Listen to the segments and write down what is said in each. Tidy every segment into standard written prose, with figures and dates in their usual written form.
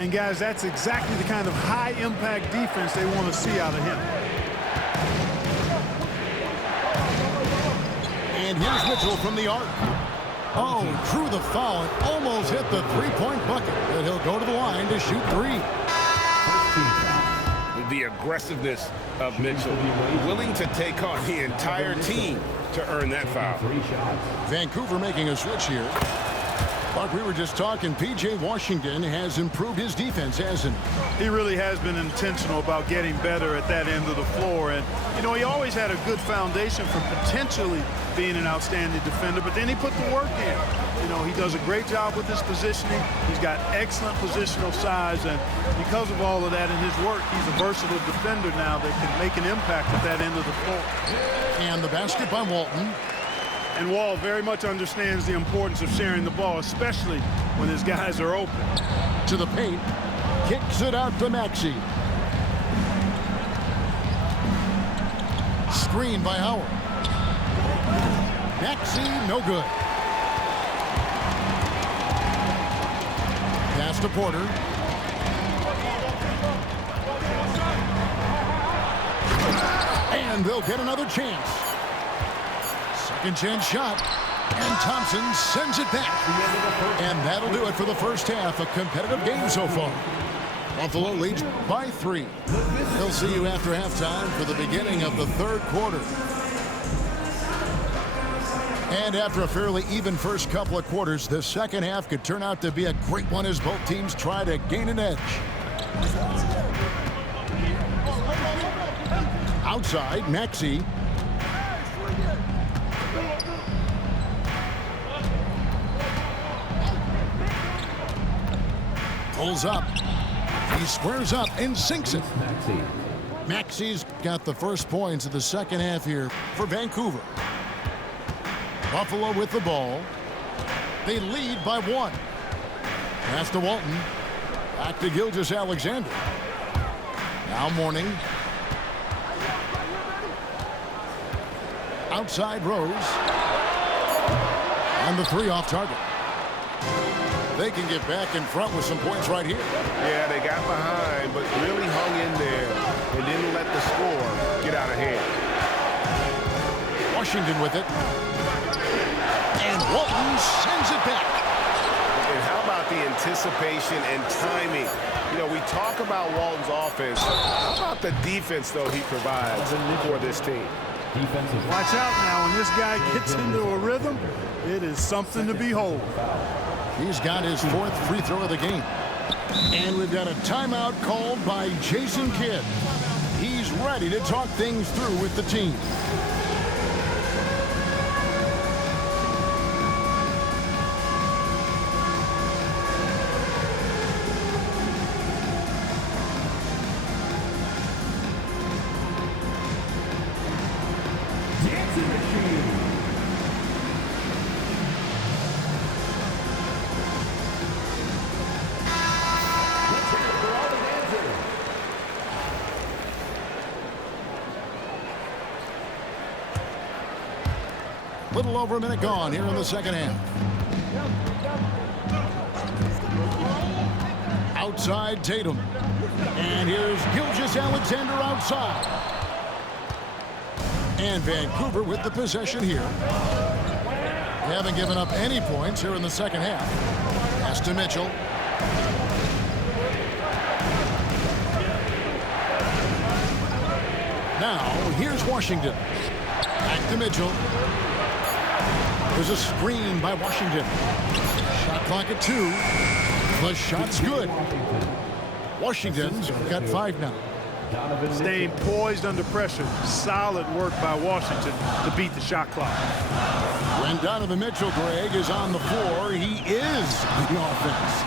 And guys, that's exactly the kind of high-impact defense they want to see out of him. And here's Mitchell from the arc. Oh, drew the foul and almost hit the three-point bucket. But he'll go to the line to shoot three. The aggressiveness of Mitchell, willing to take on the entire team to earn that foul. Vancouver making a switch here. Like we were just talking, P.J. Washington has improved his defense, hasn't he? He really has been intentional about getting better at that end of the floor. And, you know, he always had a good foundation for potentially being an outstanding defender, but then he put the work in. You know, he does a great job with his positioning. He's got excellent positional size, and because of all of that in his work, he's a versatile defender now that can make an impact at that end of the floor. And the basket by Walton. And Wall very much understands the importance of sharing the ball, especially when his guys are open. To the paint. Kicks it out to Maxey. Screen by Howard. Maxey, no good. Pass to Porter. And they'll get another chance. Second chance shot. And Thompson sends it back. And that'll do it for the first half. A competitive game so far. Buffalo leads by 3. They'll see you after halftime for the beginning of the third quarter. And after a fairly even first couple of quarters, the second half could turn out to be a great one as both teams try to gain an edge. Outside, Maxey. Pulls up. He squares up and sinks it. Maxey's got the first points of the second half here for Vancouver. Buffalo with the ball. They lead by 1. Pass to Walton. Back to Gilgeous-Alexander. Now Mourning. Outside Rose. And the 3 off target. They can get back in front with some points right here. Yeah, they got behind, but really hung in there and didn't let the score get out of hand. Washington with it. And Walton sends it back. And how about the anticipation and timing? You know, we talk about Walton's offense. How about the defense, though, he provides for this team? Watch out now. When this guy gets into a rhythm, it is something to behold. He's got his 4th free throw of the game. And we've got a timeout called by Jason Kidd. He's ready to talk things through with the team. Little over a minute gone here in the second half. Outside Tatum. And here's Gilgeous-Alexander outside. And Vancouver with the possession here. They haven't given up any points here in the second half. Pass to Mitchell. Now, here's Washington. Back to Mitchell. There's a screen by Washington. Shot clock at 2. The shot's good. Washington's got 5 now. Staying poised under pressure. Solid work by Washington to beat the shot clock. When Donovan Mitchell, Greg, is on the floor, he is the offense.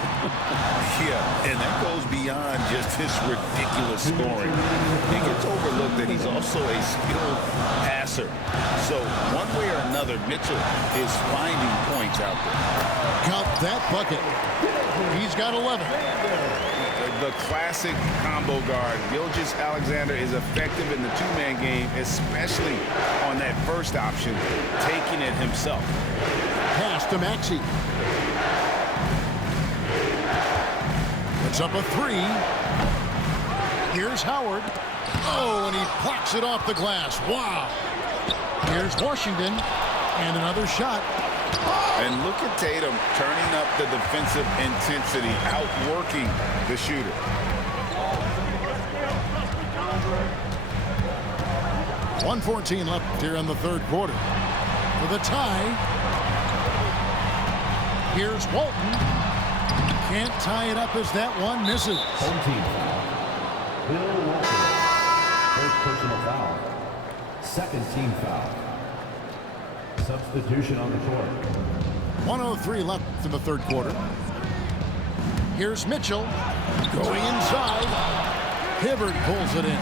Yeah, and that goes beyond just his ridiculous scoring. It gets overlooked that he's also a skilled passer. So one way or another, Mitchell is finding points out there. Got that bucket. He's got 11. The classic combo guard. Gilgeous-Alexander is effective in the two-man game, especially on that first option, taking it himself. Pass to Maxey. The Puts up a three. Here's Howard. Oh, and he plucks it off the glass. Wow. Here's Washington. And another shot. And look at Tatum turning up the defensive intensity, outworking the shooter. .114 left here in the third quarter. For the tie. Here's Walton. Can't tie it up as that one misses. Home team foul. Bill Walton. First personal foul. Second team foul. Substitution on the court. 1:03 left in the third quarter. Here's Mitchell. Going inside. Hibbert pulls it in.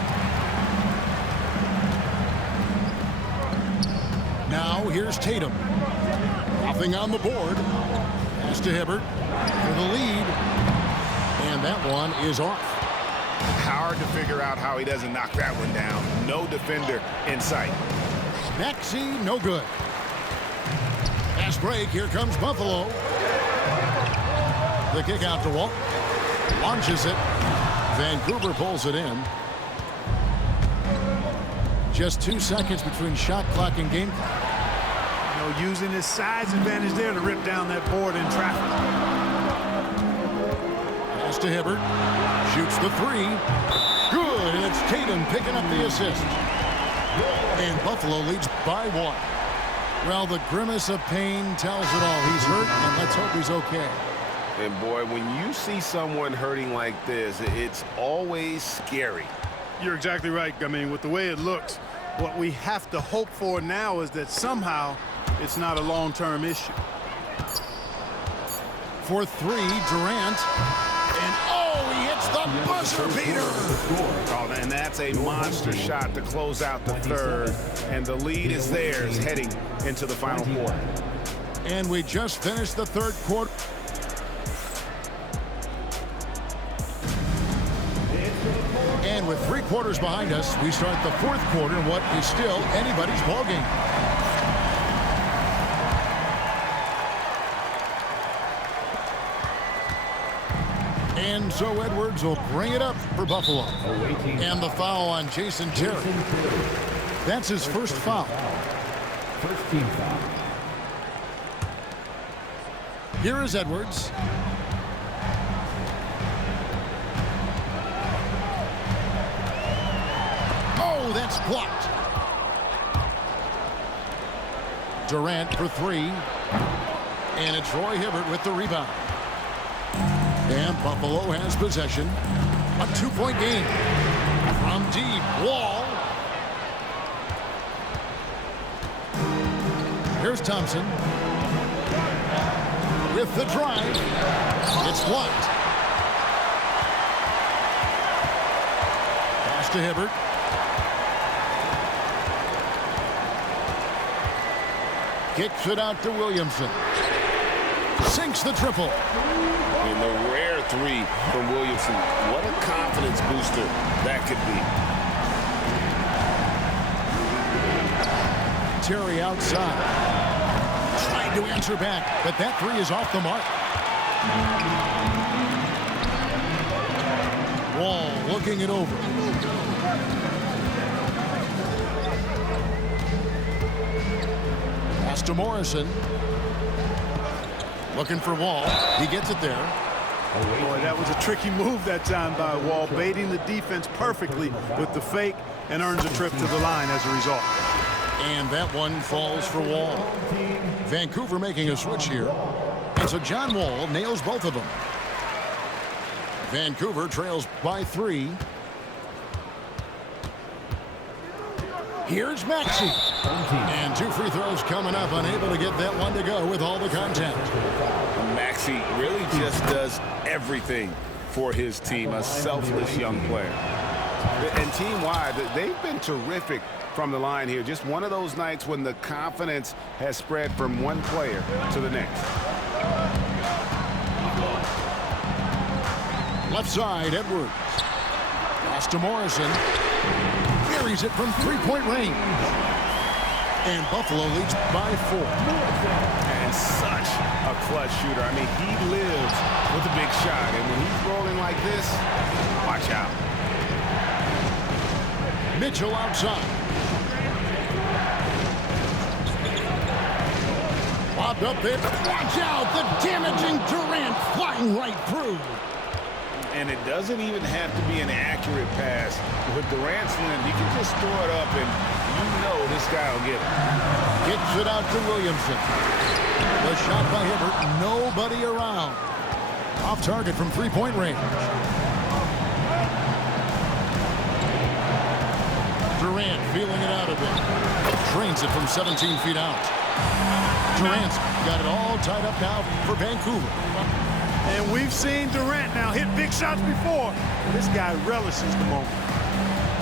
Now here's Tatum. Nothing on the board. Pass to Hibbert for the lead. And that one is off. Hard to figure out how he doesn't knock that one down. No defender in sight. Maxey, no good. Fast break. Here comes Buffalo. The kick out to Walt. Launches it. Vancouver pulls it in. Just 2 seconds between shot clock and game clock. You know, using his size advantage there to rip down that board in traffic. Pass to Hibbert. Shoots the three. Good, and it's Tatum picking up the assist. And Buffalo leads by 1. Well, the grimace of pain tells it all. He's hurt, and let's hope he's okay. And boy, when you see someone hurting like this, it's always scary. You're exactly right. I mean, with the way it looks, what we have to hope for now is that somehow it's not a long-term issue. For three, Durant. And oh, he hits the buzzer beater. Oh, and that's a monster shot to close out the third. And the lead is theirs heading into the final quarter. And we just finished the third quarter. And with 3 quarters behind us, we start the fourth quarter in what is still anybody's ballgame. And so Edwards will bring it up for Buffalo. And the foul on Jason Terry. That's his first foul. First team foul. Here is Edwards. Oh, that's blocked. Durant for three. And it's Roy Hibbert with the rebound. And Buffalo has possession. A 2-point game. From deep. Wall. Here's Thompson. With the drive. It's blocked. Pass to Hibbert. Kicks it out to Williamson. Sinks the triple. And the rare three from Williamson. What a confidence booster that could be. Terry outside. Trying to answer back, but that three is off the mark. Wall looking it over. Pass to Morrison. Looking for Wall. He gets it there. Boy, that was a tricky move that time by Wall, baiting the defense perfectly with the fake and earns a trip to the line as a result. And that one falls for Wall. Vancouver making a switch here. And so John Wall nails both of them. Vancouver trails by 3. Here's Maxey. And 2 free throws coming up, unable to get that one to go with all the contact. Maxey really just does everything for his team, a selfless young player. And team-wide, they've been terrific from the line here. Just one of those nights when the confidence has spread from one player to the next. Left side, Edwards. Pass to Morrison. Buries it from 3-point range. And Buffalo leads by 4. And such a clutch shooter. I mean, he lives with a big shot, and when he's rolling like this, watch out. Mitchell outside. Lobbed up there. Watch out! The damaging Durant flying right through. And it doesn't even have to be an accurate pass. With Durant's length, you can just throw it up, and you know this guy will get it. Gets it out to Williamson. The shot by Hibbert. Nobody around. Off target from three-point range. Durant feeling it out a bit. Drains it from 17 feet out. Durant's got it all tied up now for Vancouver. And we've seen Durant now hit big shots before. This guy relishes the moment.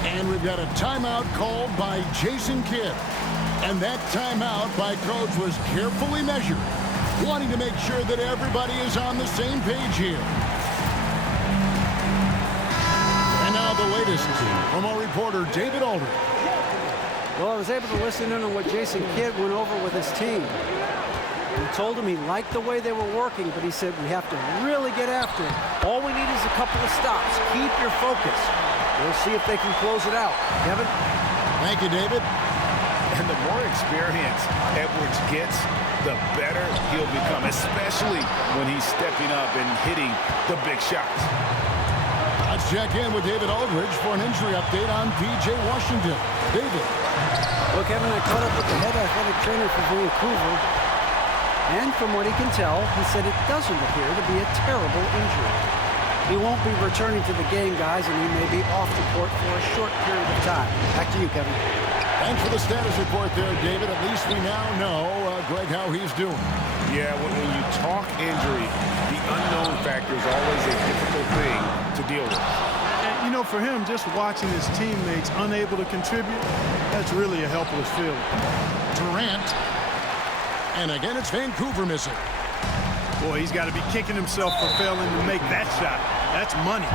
And we've got a timeout called by Jason Kidd. And that timeout by Coach was carefully measured, wanting to make sure that everybody is on the same page here. And now the latest from our reporter, David Aldridge. Well, I was able to listen in on what Jason Kidd went over with his team. He told him he liked the way they were working, but he said we have to really get after it. All we need is a couple of stops. Keep your focus. We'll see if they can close it out. Kevin? Thank you, David. And the more experience Edwards gets, the better he'll become, especially when he's stepping up and hitting the big shots. Let's check in with David Aldridge for an injury update on P.J. Washington. David. Well, Kevin, I caught up with the head athletic trainer for Vancouver, and from what he can tell, he said it doesn't appear to be a terrible injury. He won't be returning to the game, guys, and he may be off the court for a short period of time. Back to you, Kevin. Thanks for the status report there, David. At least we now know, Greg, how he's doing. Yeah, when you talk injury, the unknown factor is always a difficult thing to deal with. And, you know, for him, just watching his teammates unable to contribute, that's really a helpless feeling. Durant. And again, it's Vancouver missing. Boy, he's got to be kicking himself for failing to make that shot. That's money.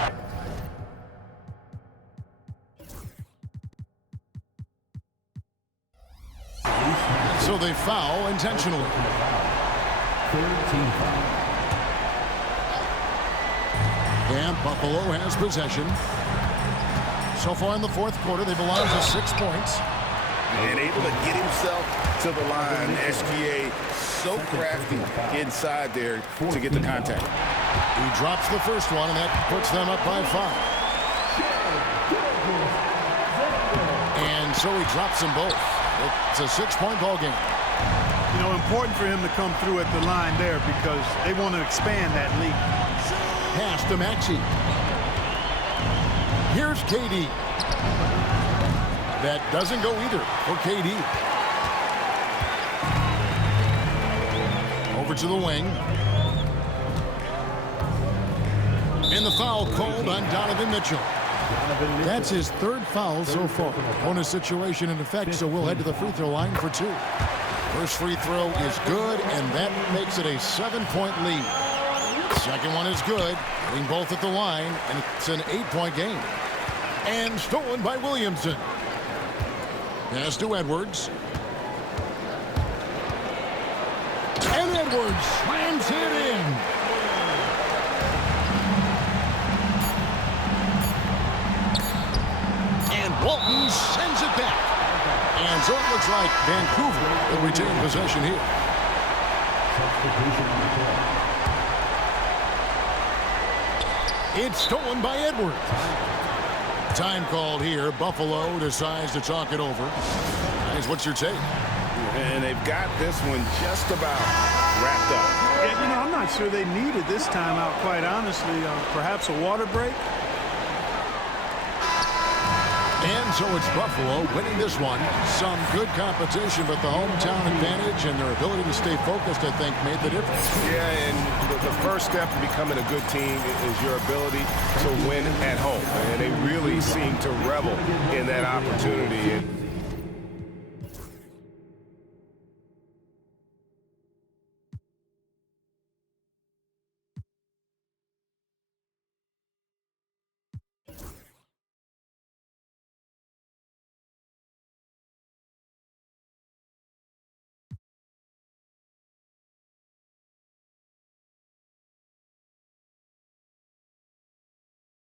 So they foul intentionally. Third team foul. And Buffalo has possession. So far in the fourth quarter, they've allowed just 6 points. And able to get himself to the line. SGA so crafty inside there to get the contact. He drops the first one, and that puts them up by 5. And so he drops them both. It's a 6-point ball game. You know, important for him to come through at the line there because they want to expand that lead. Pass to Maxey. Here's KD. That doesn't go either for KD. Over to the wing. And the foul called on Donovan Mitchell. That's his third foul so far. Bonus situation in effect, so we'll head to the free throw line for 2. First free throw is good, and that makes it a 7-point lead. Second one is good, hitting both at the line, and it's an 8-point game. And stolen by Williamson. Pass to Edwards. And Edwards slams it in. And Walton sends it back. And so it looks like Vancouver will retain possession here. Substitution on the court. It's stolen by Edwards. Time called here. Buffalo decides to talk it over. Guys, what's your take? And they've got this one just about wrapped up. Yeah, you know, I'm not sure they needed this timeout, quite honestly. Perhaps a water break. And so it's Buffalo winning this one. Some good competition, but the hometown advantage and their ability to stay focused, I think, made the difference. Yeah, and the first step in becoming a good team is your ability to win at home. And they really seem to revel in that opportunity. And